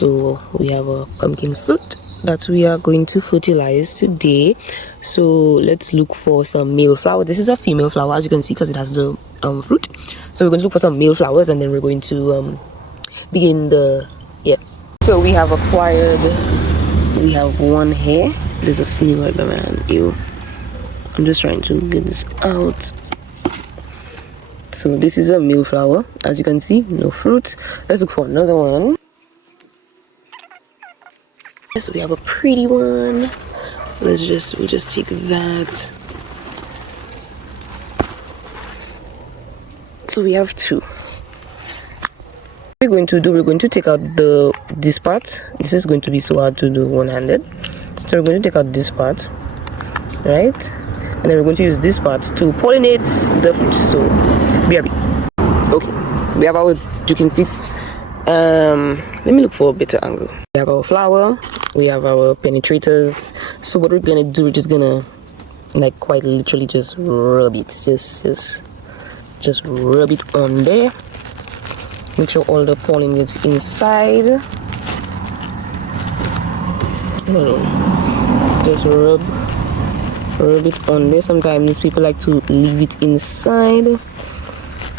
So we have a pumpkin fruit that we are going to fertilize today. So let's look for some male flowers. This is a female flower, as you can see, because it has the fruit. So we're going to look for some male flowers, and then we're going to begin the so we have acquired, we have one here. There's a snail at the man. Ew. I'm just trying to get this out. So this is a male flower, as you can see, no fruit. Let's look for another one. So we have a pretty one. We'll just take that. So we have two. We're going to take out this part. This is going to be so hard to do one-handed. So we're going to take out this part, right? And then we're going to use this part to pollinate the fruit. So BRB. Okay, we have our juking sticks. Let me look for a better angle. We have our flower, we have our penetrators. So what we're gonna do, we're just gonna like quite literally just rub it, just rub it on there. Make sure all the pollen gets inside. No, just rub it on there. Sometimes people like to leave it inside,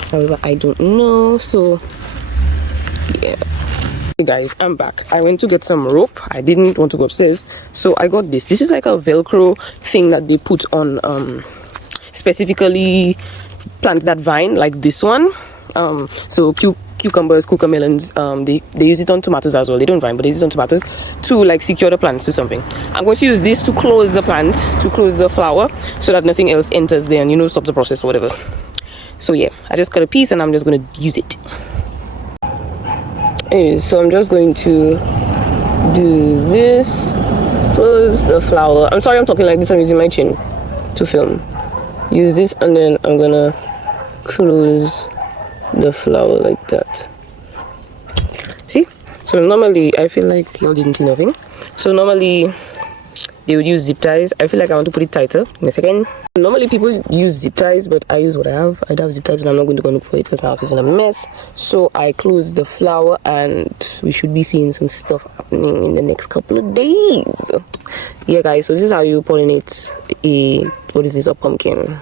however I don't know. So yeah. Hey guys, I'm back. I went to get some rope. I didn't want to go upstairs, so I got this. This is like a Velcro thing that they put on specifically plants that vine, like this one. So cucumbers, cucamelons, they use it on tomatoes as well. They don't vine, but they use it on tomatoes to like secure the plants to something. I'm going to use this to close the plant, to close the flower, so that nothing else enters there and stops the process or whatever. So yeah, I just cut a piece and I'm just going to use it. Anyway, so I'm just going to do this, close the flower. I'm sorry I'm talking like this, I'm using my chin to film. Use this and then I'm gonna close the flower like that. See? So normally, I feel like y'all didn't see nothing. So normally they would use zip ties. I feel like I want to put it tighter in a second. Normally people use zip ties, but I use what I have. I don't have zip ties and I'm not going to go look for it because my house is in a mess. So I close the flower and we should be seeing some stuff happening in the next couple of days. Yeah guys, so this is how you pollinate a pumpkin.